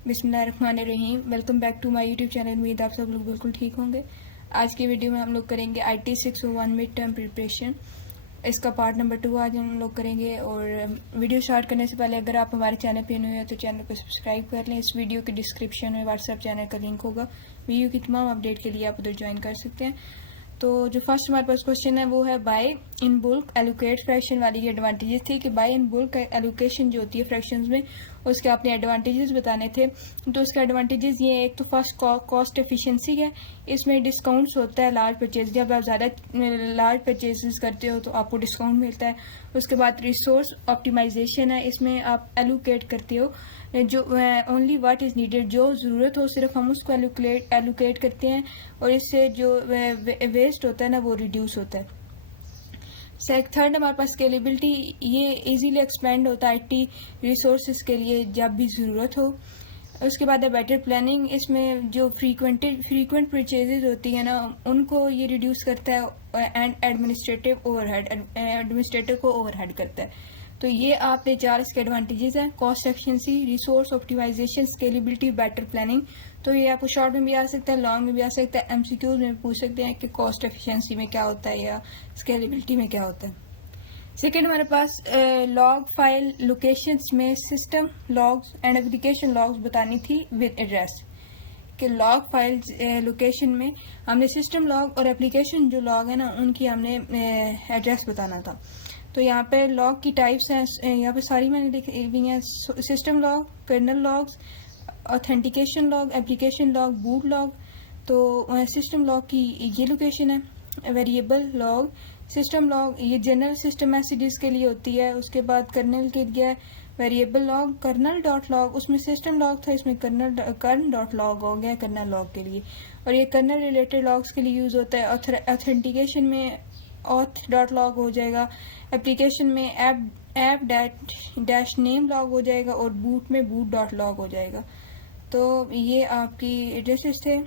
बिस्मिल्लाहिर्रहमानिर्रहीम। Welcome back to my YouTube channel. उम्मीद आप सब लोग बिल्कुल ठीक होंगे। आज की वीडियो में हम लोग करेंगे IT 601 मिड टर्म प्रिपरेशन। इसका पार्ट नंबर 2 आज हम लोग करेंगे। और वीडियो स्टार्ट करने से पहले अगर आप हमारे चैनल पे नए हो तो चैनल को सब्सक्राइब कर लें। इस वीडियो के डिस्क्रिप्शन में व्हाट्सएप चैनल का लिंक होगा। वीडियो की तमाम अपडेट के लिए आप उधर ज्वाइन कर सकते हैं। तो जो फर्स्ट हमारे पास क्वेश्चन है वो है बाय इन बुल्क एलोकेट फ्रैक्शन वाली ये एडवांटेजेस थी कि बाय इन बुल्क एलोकेशन जो होती है फ्रैक्शंस में उसके आपने एडवांटेजेस बताने थे। तो उसके एडवांटेजेस ये एक तो फर्स्ट कॉस्ट एफिशिएंसी है। इसमें डिस्काउंट्स होता है लार्ज परचेज, जब आप ज़्यादा लार्ज परचेजेस करते हो तो आपको डिस्काउंट मिलता है। उसके बाद रिसोर्स ऑप्टिमाइजेशन है, इसमें आप एलोकेट करते हो जो ओनली व्हाट इज़ नीडेड, जो ज़रूरत हो सिर्फ हम उसको एलोकेट करते हैं और इससे जो वेस्ट होता है ना वो रिड्यूस होता है। थर्ड हमारे पास स्केलेबिलिटी, ये इजीली एक्सपेंड होता है IT रिसोर्सेज के लिए जब भी ज़रूरत हो। उसके बाद है बेटर प्लानिंग, इसमें जो फ्रीक्वेंट परचेजेज होती है ना उनको ये रिड्यूस करता है एंड एडमिनिस्ट्रेटर को ओवरहेड करता है। तो ये आपने 4 इसके एडवांटेजेस हैं: cost efficiency, resource optimisation, scalability, better planning. तो ये आपको शॉर्ट में भी आ सकता है, लॉन्ग में भी आ सकता है, MCQs में भी पूछ सकते हैं कि कॉस्ट एफिशिएंसी में क्या होता है या स्केलेबिलिटी में क्या होता है। सेकेंड हमारे पास लॉग फाइल लोकेशंस में system logs and application logs बतानी थी विद एड्रेस। कि लॉग फाइल लोकेशन में हमने सिस्टम लॉग और एप्लीकेशन जो लॉग है ना उनकी हमने एड्रेस बताना था। तो यहाँ पे लॉग की टाइप्स हैं, यहाँ पे सारी मैंने लिखी हुई हैं: system log, kernel logs, authentication log, application log, boot log. तो सिस्टम लॉग की ये लोकेशन है। वेरिएबल लॉग, सिस्टम लॉग ये जनरल सिस्टम मैसेजेस के लिए होती है। उसके बाद कर्नल के लिए variable log, kernel dot log, उसमें सिस्टम लॉग था, इसमें कर्न डॉट लॉग हो गया कर्नल लॉग के लिए। और ये कर्नल रिलेटेड लॉग्स के लिए यूज होता है। ऑथेंटिकेशन में ऑथ डॉट लॉग हो जाएगा, एप्लीकेशन में ऐप डैश नेम लॉग हो जाएगा और बूट में बूट डॉट लॉग हो जाएगा। तो ये आपकी एड्रेसेस थे।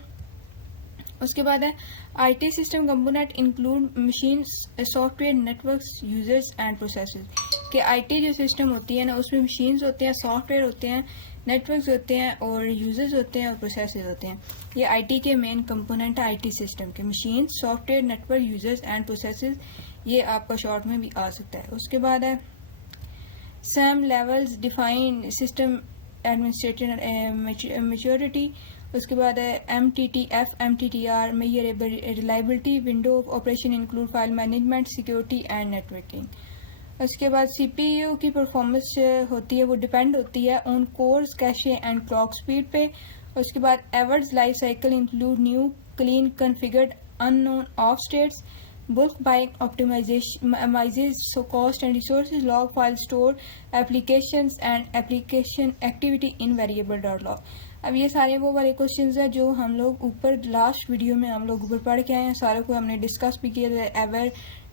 उसके बाद है IT system component include machine, software, networks, users and processes. कि IT जो सिस्टम होती है ना उसमें मशीन्स होते हैं, सॉफ्टवेयर होते हैं, नेटवर्क्स होते हैं और यूजर्स होते हैं और प्रोसेसेस होते हैं। ये IT के मेन कंपोनेंट है IT सिस्टम के, machine, software, network, users and processes. ये आपका शॉर्ट में भी आ सकता है। उसके बाद है some levels define system administrator maturity. उसके बाद है MTTF, MTTR, measurable reliability, window of operation include file management, security and networking. उसके बाद CPU की परफॉर्मेंस होती है वो डिपेंड होती है on course, cache and clock speed पे। उसके बाद Edwards life cycle include new, clean, configured, unknown, of states. Bulk buying optimizes so cost and resources. Log file store applications and application activity in variable.log. अब ये सारे वो वाले questions हैं जो हम लोग ऊपर लास्ट वीडियो में हम लोग ऊपर पढ़ के आए हैं। सारे को हमने डिस्कस भी किया था। एवर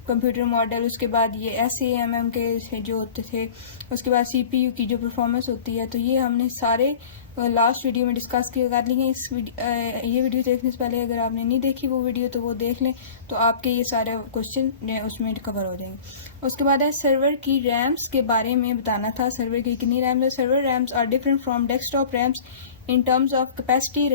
कंप्यूटर मॉडल, उसके बाद ये SAMM के जो होते थे, उसके बाद CPU की जो परफॉर्मेंस होती है, तो ये हमने सारे लास्ट वीडियो में डिस्कस कर लिए हैं। ये वीडियो देखने से पहले अगर आपने नहीं देखी वो वीडियो तो वो देख लें, तो आपके ये सारे क्वेश्चन उसमें कवर हो जाएंगे। उसके बाद है सर्वर की रैम्स के बारे में बताना था। सर्वर की कितनी रैम्स है? Server RAMs are different from desktop RAMs in terms of capacity,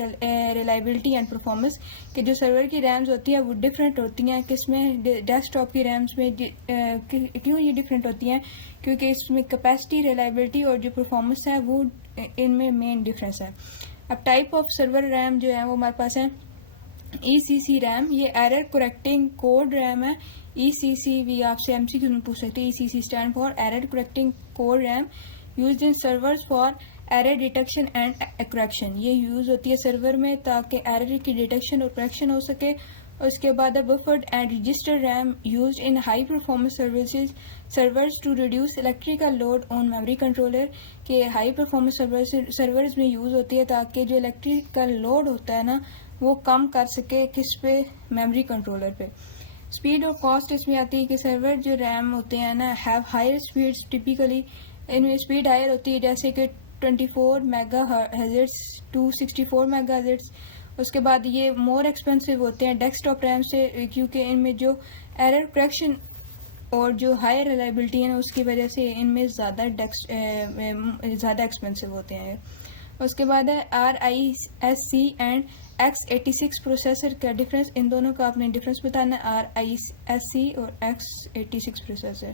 reliability and performance. कि जो सर्वर की रैम्स होती हैं वो डिफरेंट होती हैं किसमें, डेस्कटॉप की रैम्स में। क्यों ये डिफरेंट होती हैं? क्योंकि इसमें कैपेसिटी, रिलायबिलिटी और जो परफॉर्मेंस है वो इनमें मेन डिफरेंस है। अब टाइप ऑफ सर्वर रैम जो है वो हमारे पास है ECC रैम, ये एरर करेक्टिंग कोड रैम है। ECC भी आपसे MCQ में पूछ सकते हैं। ECC stand for error correcting code RAM, used in servers for error detection and correction. ये यूज होती है सर्वर में ताकि एरर की डिटेक्शन और करेक्शन हो सके। उसके बाद buffered and register RAM used in high performance servers to reduce electrical load on memory controller. के हाई परफॉर्मेंस सर्वर्स में यूज होती है ताकि जो इलेक्ट्रिकल लोड होता है ना वो कम कर सके किस पे, मेमोरी कंट्रोलर पे। स्पीड और कॉस्ट इसमें आती है कि सर्वर जो रैम होते हैं ना हैव हायर स्पीड्स, टिपिकली इनमें स्पीड हायर होती है जैसे कि 24 मेगाहर्ट्ज टू 64 मेगाहर्ट्ज। उसके बाद ये मोर एक्सपेंसिव होते हैं डेस्कटॉप रैम से, क्योंकि इनमें जो एरर करेक्शन और जो हायर रिलायबिलिटी है ना उसकी वजह से इनमें ज़्यादा एक्सपेंसिव होते हैं। उसके बाद है RISC एंड X86 प्रोसेसर का डिफरेंस, इन दोनों का आपने डिफरेंस बताना है, RISC और X86 प्रोसेसर।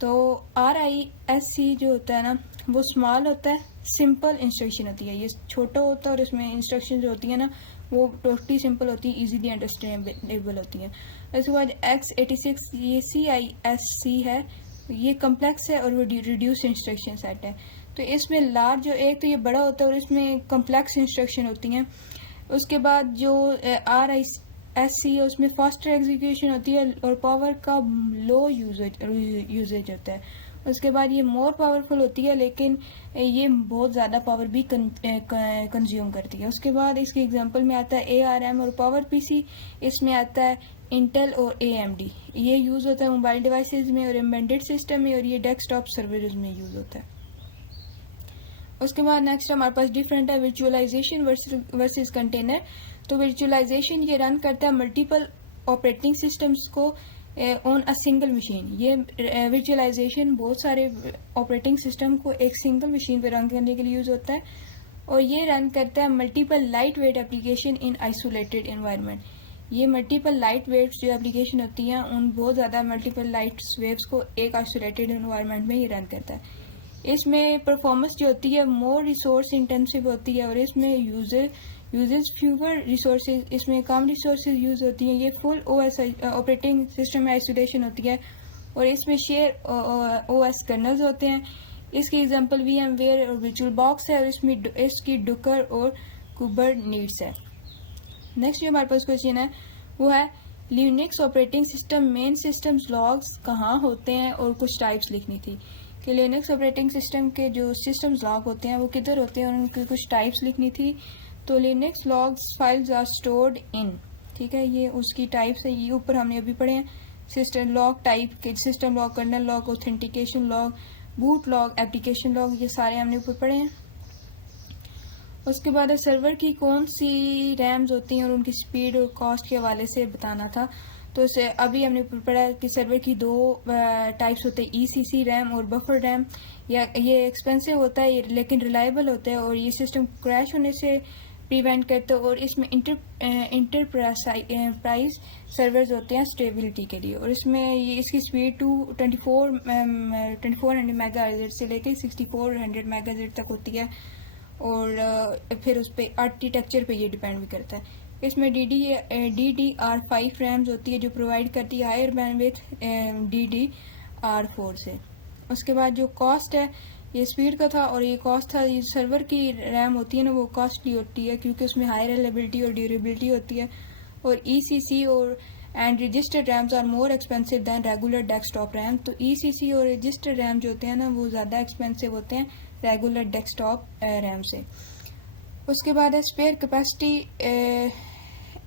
तो RISC जो होता है ना वो स्मॉल होता है, सिंपल इंस्ट्रक्शन होती है, ये छोटा होता है और इसमें इंस्ट्रक्शन जो होती है ना वो टोटली सिंपल होती है, इजीली अंडरस्टैंडेबल होती है। उसके बाद X86 ये CISC है, ये कम्प्लेक्स है और वो रिड्यूस इंस्ट्रक्शन सेट है। तो इसमें लार्ज जो एक तो ये बड़ा होता है और इसमें कम्प्लेक्स इंस्ट्रक्शन होती हैं। उसके बाद जो RISC है उसमें फास्टर एग्जीक्यूशन होती है और पावर का लो यूजेज होता है। उसके बाद ये मोर पावरफुल होती है लेकिन ये बहुत ज़्यादा पावर भी कंज्यूम करती है। उसके बाद इसके एग्जांपल में आता है ARM और पावर PC, इसमें आता है इंटेल और AMD। ये यूज़ होता है मोबाइल डिवाइसेस में और एम्बेडेड सिस्टम में, और ये डेस्कटॉप सर्वर्स में यूज़ होता है। उसके बाद नेक्स्ट हमारे पास डिफरेंट है वर्चुअलाइजेशन वर्सेस कंटेनर। तो वर्चुअलाइजेशन ये रन करता है मल्टीपल ऑपरेटिंग सिस्टम्स को ऑन अ सिंगल मशीन। ये वर्चुअलाइजेशन बहुत सारे ऑपरेटिंग सिस्टम को एक सिंगल मशीन पे रन करने के लिए यूज़ होता है, और ये रन करता है multiple light weight application in isolated environment. ये मल्टीपल लाइट वेव्स जो एप्लीकेशन होती हैं उन बहुत ज़्यादा मल्टीपल लाइट वेव्स को एक आइसोलेटेड एनवायरनमेंट में ही रन करता है। इसमें परफॉर्मेंस जो होती है मोर रिसोर्स इंटेंसिव होती है, और इसमें यूजेस फ्यूवर रिसोर्सेज, इसमें कम रिसोर्सेज यूज होती हैं। ये फुल OS ऑपरेटिंग सिस्टम में आइसोलेशन होती है, और इसमें शेयर OS कर्नल्स होते हैं। इसकी एग्जांपल VMware और वर्चुअल बॉक्स है, और इसमें इसकी डुकर और कुबरनेट्स है। नेक्स्ट जो हमारे पास क्वेश्चन है वो है Linux operating system main systems logs कहाँ होते हैं, और कुछ टाइप्स लिखनी थी कि लिनक्स ऑपरेटिंग सिस्टम के जो सिस्टम्स लॉग होते हैं वो किधर होते हैं और उनकी कुछ टाइप्स लिखनी थी। तो Linux logs files are stored in, ठीक है, ये उसकी टाइप्स है, ये ऊपर हमने अभी पढ़े हैं। सिस्टम लॉग टाइप के, system log, kernel log, authentication log, boot log, application log, ये सारे हमने ऊपर पढ़े हैं। उसके बाद सर्वर की कौन सी रैम्स होती हैं और उनकी स्पीड और कॉस्ट के हवाले से बताना था। तो इसे अभी हमने पढ़ा कि सर्वर की दो टाइप्स होते हैं, ECC रैम और बफर रैम। या ये एक्सपेंसिव होता है लेकिन रिलायबल होता है, और ये सिस्टम क्रैश होने से प्रिवेंट करते हैं, और इसमें इंटरप्राइज सर्वर्स होते हैं स्टेबिलिटी के लिए, और इसमें ये इसकी स्पीड 2400 मेगाहर्ट्ज़ से लेकर 6400 मेगाहर्ट्ज़ तक होती है, और फिर उस पर आर्किटेक्चर पे ये डिपेंड भी करता है। इसमें DDR5 रैम्स होती है जो प्रोवाइड करती है हायर बैंडविड्थ DDR4 से। उसके बाद जो कॉस्ट है ये स्पीड का था, और ये कॉस्ट था, ये सर्वर की रैम होती है ना वो कॉस्टली होती है क्योंकि उसमें हायर रिलायबिलिटी और ड्यूरेबिलिटी होती है, और ECC और and registered RAMs are more expensive than regular desktop RAM. तो ECC और रजिस्टर्ड रैम जो होते हैं ना वो ज़्यादा एक्सपेंसिव होते हैं रेगुलर डेस्कटॉप रैम से। उसके बाद है spare capacity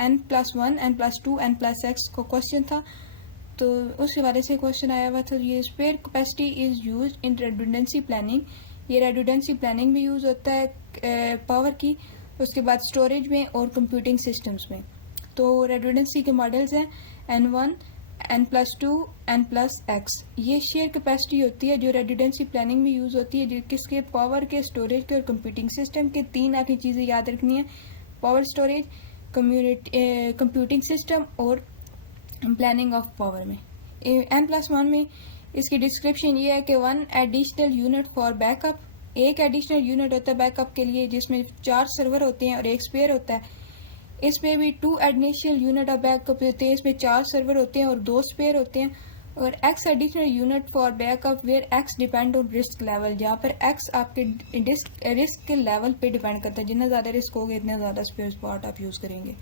N+1, N+2, N+X को क्वेश्चन था, तो उसके बारे से क्वेश्चन आया हुआ था। ये spare capacity is use in redundancy planning, ये रेडुडेंसी प्लानिंग में यूज़ होता है पावर की। उसके बाद स्टोरेज में और कंप्यूटिंग सिस्टम्स में। तो रेडुडेंसी के मॉडल्स हैं N1, N+2, N+X। ये शेयर कैपेसिटी होती है जो रेडुडेंसी प्लानिंग में यूज़ होती है, जो किसके पावर के, स्टोरेज के और कंप्यूटिंग सिस्टम के। तीन आपकी चीज़ें याद रखनी है, पावर, स्टोरेज, कंप्यूटिंग सिस्टम और प्लानिंग ऑफ पावर में। N+1 में इसकी डिस्क्रिप्शन ये है कि 1 एडिशनल यूनिट फॉर बैकअप, एक एडिशनल यूनिट होता है बैकअप के लिए जिसमें 4 सर्वर होते हैं और एक स्पेयर होता है। इसमें भी 2 एडिशनल यूनिट ऑफ बैकअप होते हैं, इसमें 4 सर्वर होते हैं और 2 स्पेयर होते हैं। और X additional unit for backup where X depend on risk level, जहाँ पर X आपके रिस्क के लेवल पे डिपेंड करता है, जितना ज़्यादा रिस्क होगा इतना ज़्यादा स्पेयर स्पॉट आप यूज़ करेंगे।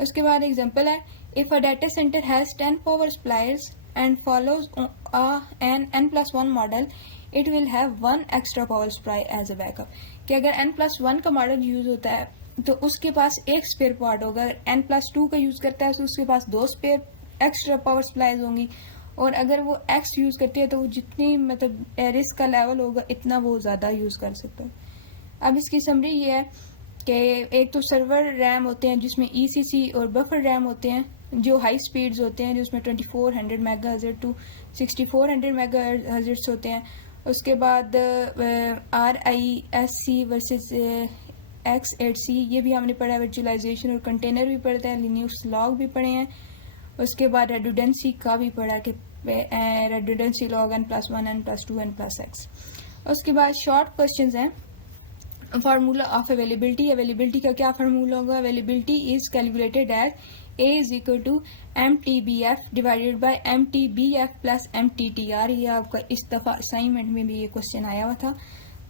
उसके बाद एग्जांपल है, if a data centre has 10 power suppliers and follows an N+1 model, it will have 1 extra power supply as a backup. कि अगर N+1 का मॉडल यूज़ होता है तो उसके पास एक स्पेयर पार्ट होगा। अगर N+2 का यूज़ करता है तो उसके पास 2 स्पेयर एक्स्ट्रा पावर सप्लाईज होंगी, और अगर वो X यूज़ करती है तो वो जितनी मतलब रिस्क का लेवल होगा इतना वो ज़्यादा यूज़ कर सकता है। अब इसकी समरी ये है कि एक तो सर्वर रैम होते हैं जिसमें ECC और बफर रैम होते हैं जो हाई स्पीड्स होते हैं, जिसमें 2400 मेगाहर्ट्ज़ टू 6400 मेगाहर्ट्ज़ होते हैं। उसके बाद RISC वर्सेस X8C ये भी हमने पढ़ा है, वर्चुअलाइजेशन और कंटेनर भी पढ़ते हैं, लिनक्स लॉग भी पढ़े हैं। उसके बाद रेडुडेंसी का भी पढ़ा कि redundancy log n+1 n+2 n+x। उसके बाद शॉर्ट क्वेश्चंस हैं। फार्मूला ऑफ अवेलेबिलिटी, अवेलेबिलिटी का क्या फार्मूला होगा? Availability is calculated as A is equal to MTBF divided by MTBF plus MTTR। ये आपका इस दफ़ा असाइनमेंट में भी ये क्वेश्चन आया हुआ था,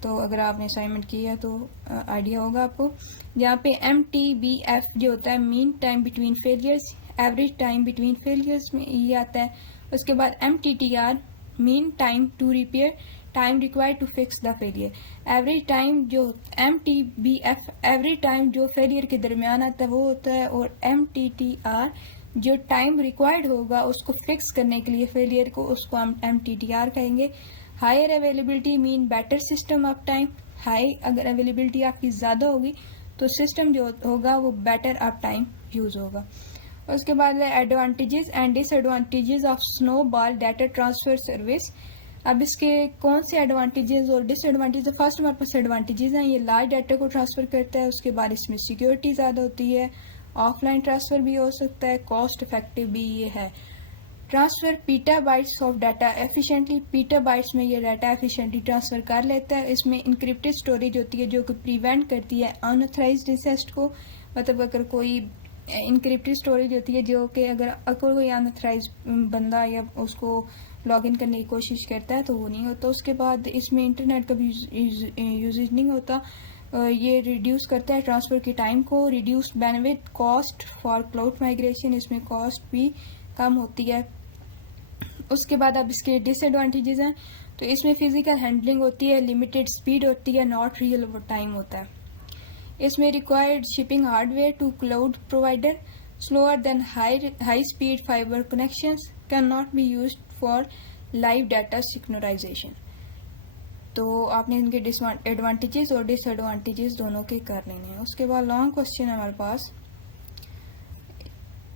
तो अगर आपने असाइनमेंट किया तो आइडिया होगा आपको। यहाँ पे MTBF जो होता है mean time between failures, average time between failures में ये आता है। उसके बाद MTTR mean time to repair, time required to fix the failure. Average time जो MTBF एवरेज टाइम जो फेलियर के दरमियान आता है वो होता है, और MTTR जो टाइम रिक्वायर्ड होगा उसको फिक्स करने के लिए फेलियर को, उसको हम MTTR कहेंगे। Higher availability mean better system of time, high अगर अवेलेबिलिटी आपकी ज़्यादा होगी तो सिस्टम जो होगा वो बेटर ऑफ टाइम यूज़ होगा। उसके बाद advantages and disadvantages of snowball data transfer service. अब इसके कौन से एडवांटेजेस और डिसएडवांटेजेस? फर्स्ट हमारे पास एडवांटेजेस हैं, ये लार्ज डाटा को ट्रांसफ़र करता है। उसके बाद इसमें सिक्योरिटी ज़्यादा होती है, ऑफलाइन ट्रांसफ़र भी हो सकता है, कॉस्ट इफेक्टिव भी ये है। ट्रांसफ़र पीटाबाइट्स ऑफ डाटा एफिशिएंटली, पीटाबाइट्स में ये डाटा एफिशिएंटली ट्रांसफ़र कर लेता है। इसमें इंक्रिप्टेड स्टोरेज होती है जो कि प्रिवेंट करती है अनऑथराइज्ड एक्सेस को, मतलब अगर कोई इंक्रिप्टेड स्टोरेज होती है जो कि अगर कोई अनऑथराइज बंदा या उसको लॉगिन करने की कोशिश करता है तो वो नहीं होता। उसके बाद इसमें इंटरनेट का भी यूजेज नहीं होता। ये रिड्यूस करता है ट्रांसफ़र के टाइम को, reduce benefit cost for cloud migration, इसमें कॉस्ट भी कम होती है। उसके बाद अब इसके डिसएडवांटेजेस हैं, तो इसमें फिजिकल हैंडलिंग होती है, लिमिटेड स्पीड होती है, नॉट रियल टाइम होता है। इसमें required shipping hardware to cloud provider, slower than high speed fibre connections, can not be used for live data synchronisation. तो आपने इनके एडवांटेजेस और डिसएडवांटेजेस दोनों के कर लेने हैं। उसके बाद लॉन्ग क्वेश्चन है हमारे पास,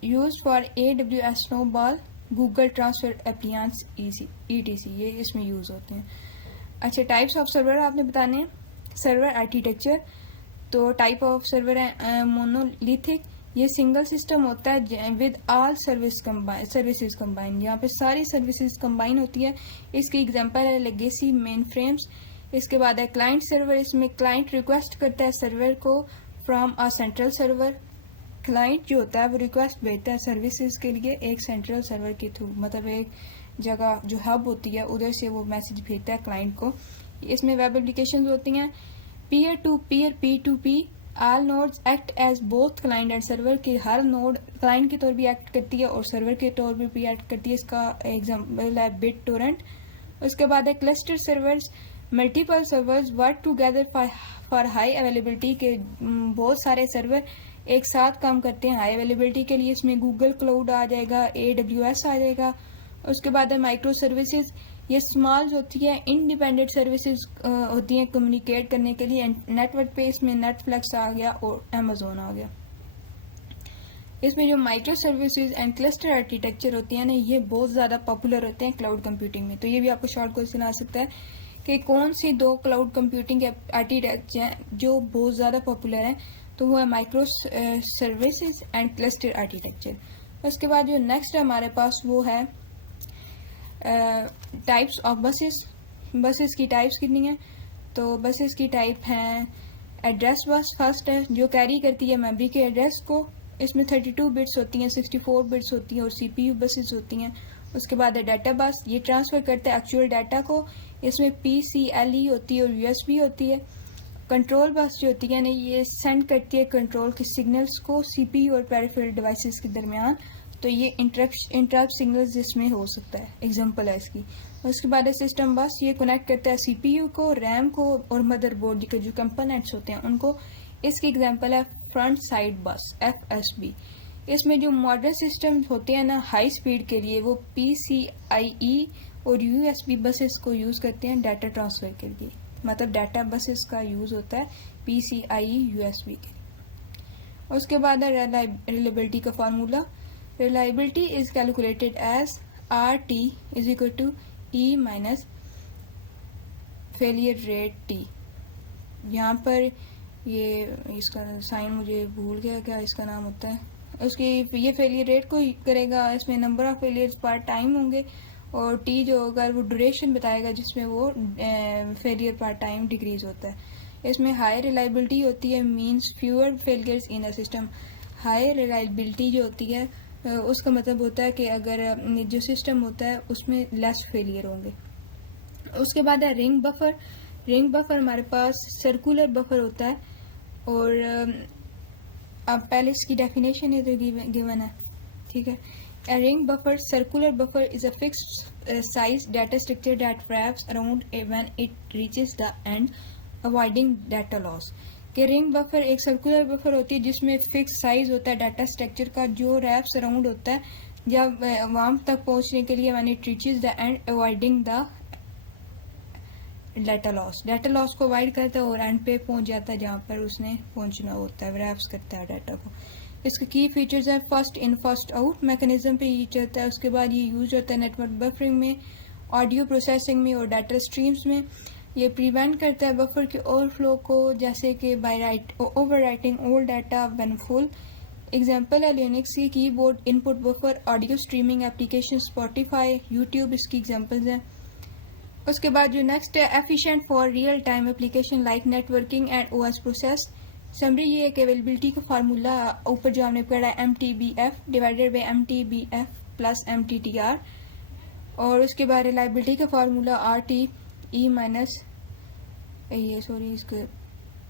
use for AWS snowball Google transfer appliances ETC, ये इसमें यूज होते हैं। अच्छा, टाइप्स ऑफ सर्वर आपने बताने हैं। सर्वर आर्किटेक्चर, तो टाइप ऑफ सर्वर है मोनोलिथिक, ये सिंगल सिस्टम होता है विद ऑल सर्विसेज कंबाइन, यहाँ पे सारी सर्विसेज कंबाइन होती है। इसकी एग्जांपल है लेगेसी मेन फ्रेम्स। इसके बाद है क्लाइंट सर्वर, इसमें क्लाइंट रिक्वेस्ट करता है सर्वर को from a central server. Client जो होता है वो रिक्वेस्ट भेजता है सर्विसेज के लिए एक सेंट्रल सर्वर के थ्रू, मतलब एक जगह जो हब होती है उधर से वो मैसेज भेजता है क्लाइंट को। इसमें वेब एप्लीकेशन होती हैं peer to peer P2P, all nodes act as both client and server, के हर नोड क्लाइंट के तौर भी एक्ट करती है और सर्वर के तौर पर भी एक्ट करती है। इसका एग्जाम्पल है BitTorrent। उसके बाद है cluster servers, multiple servers work together for high availability, के बहुत सारे सर्वर एक साथ काम करते हैं हाई अवेलेबिलिटी के लिए। इसमें गूगल क्लाउड आ जाएगा, AWS आ जाएगा। उसके बाद है माइक्रो सर्विसेज, ये स्मॉल होती है इंडिपेंडेंट सर्विसेज होती हैं कम्युनिकेट करने के लिए नेटवर्क पे। इसमें नेटफ्लिक्स आ गया और अमेजोन आ गया। इसमें जो micro services and cluster architecture होती है ना, ये बहुत ज़्यादा पॉपुलर होते हैं क्लाउड कंप्यूटिंग में। तो ये भी आपको शॉर्ट क्वेश्चन आ सकता है कि कौन सी दो क्लाउड कंप्यूटिंग आर्किटेक्चर हैं जो बहुत ज़्यादा पॉपुलर हैं, तो वो है micro services and cluster architecture. उसके बाद जो नेक्स्ट है हमारे पास वो है टाइप्स ऑफ बसेस। बसेस की टाइप्स कितनी हैं? तो बसेस की टाइप हैं एड्रेस बस फर्स्ट है जो कैरी करती है मेमोरी के एड्रेस को, इसमें 32 बिट्स होती हैं, 64 बिट्स होती हैं और CPU बसेस होती हैं। उसके बाद है डाटा बस, ये ट्रांसफ़र करता है एक्चुअल डाटा को, इसमें PCLE होती है और USB होती है। कंट्रोल बस जो होती है ना, ये सेंड करती है कंट्रोल के सिग्नल्स को CPU और पेरिफेरल डिवाइसेस के दरमियान, तो ये इंटरप्ट सिग्नल्स जिसमें हो सकता है, एग्जांपल है इसकी। उसके बाद है सिस्टम बस, ये कनेक्ट करता है CPU को, रैम को और मदरबोर्ड के जो कंपोनेंट्स होते हैं उनको। इसकी एग्जांपल है फ्रंट साइड बस FSB। इसमें जो मॉडर्न सिस्टम होते हैं ना हाई स्पीड के लिए, वो PCIe और USB बसेस को यूज़ करते हैं डाटा ट्रांसफ़र के लिए, मतलब डाटा बसेस का यूज़ होता है PCIe USB के लिए। उसके बाद है रिलायबिलिटी का formula. Reliability is calculated as RT is equal to E minus failure rate T. यहाँ पर ये इसका साइन मुझे भूल गया क्या इसका नाम होता है, उसकी ये फेलियर रेट को करेगा, इसमें नंबर ऑफ फेलियर्स पर टाइम होंगे, और टी जो होगा वो ड्यूरेशन बताएगा जिसमें वो फेलियर पर टाइम डिक्रीज होता है। इसमें हाई रिलायबिलिटी होती है, means fewer failures in a system. High reliability जो होती है उसका मतलब होता है कि अगर जो सिस्टम होता है उसमें लेस फेलियर होंगे। उसके बाद है रिंग बफर। रिंग बफर हमारे पास सर्कुलर बफर होता है, और अब पहले इसकी डेफिनेशन है तो गिवन है, ठीक है। A ring buffer, circular buffer, is a fixed size data structure that wraps around when it reaches the end, avoiding data loss. कि रिंग बफर एक सर्कुलर बफर होती है जिसमें फिक्स साइज होता है डाटा स्ट्रक्चर का, जो रैप्स अराउंड होता है जब वहां तक पहुंचने के लिए when it reaches the end, avoiding the data loss. Data loss को अवॉइड करता है और एंड पे पहुंच जाता है जहाँ पर उसने पहुंचना होता है, रैप्स करता है डाटा को। इसके की फीचर्स है first in first out mechanism पे ये चलता है। उसके बाद ये यूज होता है नेटवर्क बफरिंग में, ऑडियो प्रोसेसिंग में और डाटा स्ट्रीम्स में। ये प्रिवेंट करता है बफर के ओवरफ्लो को, जैसे कि by overwriting old data when full. Example है लिनक्स की keyboard input buffer, audio streaming application Spotify, YouTube इसकी एग्जाम्पल्स हैं। उसके बाद जो नेक्स्ट है efficient for real time application like networking and OS process. Summary ये एक अवेलेबिलिटी का फार्मूला ऊपर जो हमने पढ़ा है MTBF divided by MTBF plus MTTR, और उसके बाद रिलायबिलिटी का फार्मूला RTE माइनस ये सॉरी इसको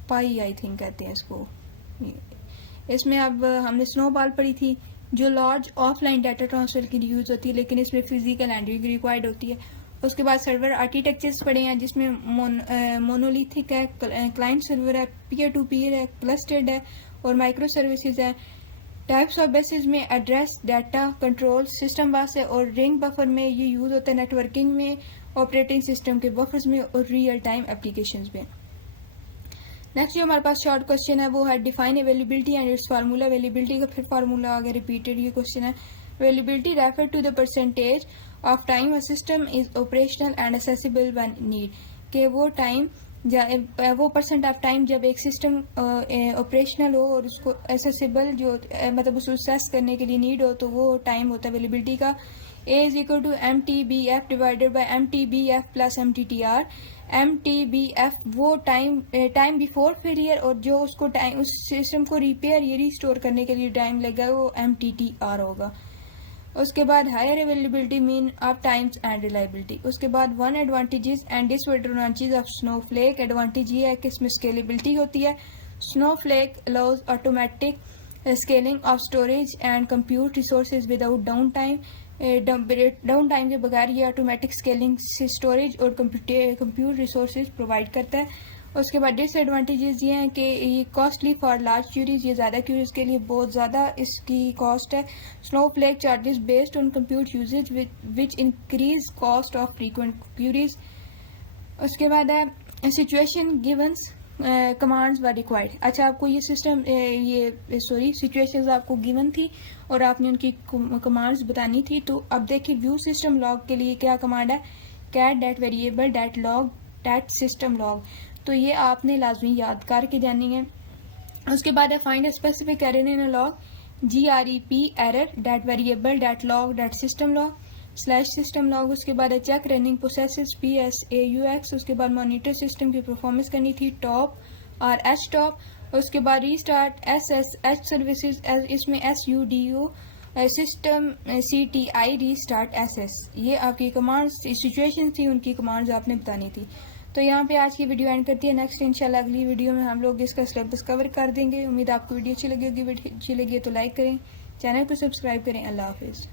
पाई आई थिंक कहते हैं इसको। इसमें अब हमने स्नोबॉल पढ़ी थी जो लार्ज ऑफलाइन डाटा ट्रांसफर के लिए यूज होती है, लेकिन इसमें फिजिकल हैंडलिंग रिक्वायर्ड होती है। उसके बाद सर्वर आर्किटेक्चर्स पढ़े हैं जिसमें मोनोलिथिक है, क्लाइंट सर्वर है, पीयर टू पीयर है, क्लस्टर्ड है और माइक्रो सर्विसेज है। टाइप्स ऑफ बेसिस में एड्रेस, डाटा कंट्रोल, सिस्टम बस है, और रिंग बफर में ये यूज होता है नेटवर्किंग में, ऑपरेटिंग सिस्टम के बफर्स में और रियल टाइम एप्लीकेशंस में। नेक्स्ट जो हमारे पास शॉर्ट क्वेश्चन है वो है define availability and its formula. Availability का फिर फार्मूला आगे रिपीटेड ये क्वेश्चन है। Availability refer to the percentage of time a system is operational and accessible when need. कि वो टाइम वो परसेंट ऑफ टाइम जब एक सिस्टम ऑपरेशनल हो और उसको एक्सेसिबल जो मतलब उसको एक्सेस करने के लिए नीड हो, तो वो टाइम होता है अवेलेबिलिटी का। A is equal to MTBF divided by MTBF plus MTTR। MTBF वो टाइम बिफोर फेलियर, और जो उसको टाइम उस सिस्टम को रिपेयर या रिस्टोर करने के लिए टाइम लगेगा वो MTTR होगा। उसके बाद higher availability mean of times and reliability. उसके बाद one advantages and disadvantages of Snowflake. Advantage ये है कि इसमें स्केलेबिलिटी होती है। Snowflake allows automatic scaling of storage and compute resources without downtime. Downtime के बगैर ये ऑटोमेटिक स्केलिंग स्टोरेज और कंप्यूट रिसोर्सेज प्रोवाइड करता है। उसके बाद डिसएडवांटेजेस ये हैं कि ये कॉस्टली फॉर लार्ज क्यूरीज, ये ज़्यादा क्यूरीज के लिए बहुत ज़्यादा इसकी कॉस्ट है। Snowflake charges based on compute usage which increase cost of frequent queries. उसके बाद है situation givens commands were required. अच्छा, आपको ये सिस्टम सिचुएशंस आपको गिवन थी और आपने उनकी कमांड्स बतानी थी। तो अब देखिए व्यू सिस्टम लॉग के लिए क्या कमांड है, cat dot variable dot log dot system log. तो ये आपने लाजमी याद करके जानी है। उसके बाद है find specific error in a log, GREP error that variable dot log dot system log slash system log. उसके बाद है चेक रनिंग प्रोसेसेस PSAUX। उसके बाद मॉनिटर सिस्टम की परफॉर्मेंस करनी थी टॉप और एच टॉप। उसके बाद रीस्टार्ट SSH सर्विसेज, इसमें SUDO system CTI restart SS। ये आपकी कमांड्स सिचुएशन थी, उनकी कमांड्स आपने बतानी थी। तो यहाँ पे आज की वीडियो एंड करती है। नेक्स्ट इंशाल्लाह अगली वीडियो में हम लोग इसका सिलेबस कवर कर देंगे। उम्मीद आपको वीडियो अच्छी लगी होगी। वीडियो अच्छी लगी है तो लाइक करें, चैनल को सब्सक्राइब करें। अल्लाह हाफिज़।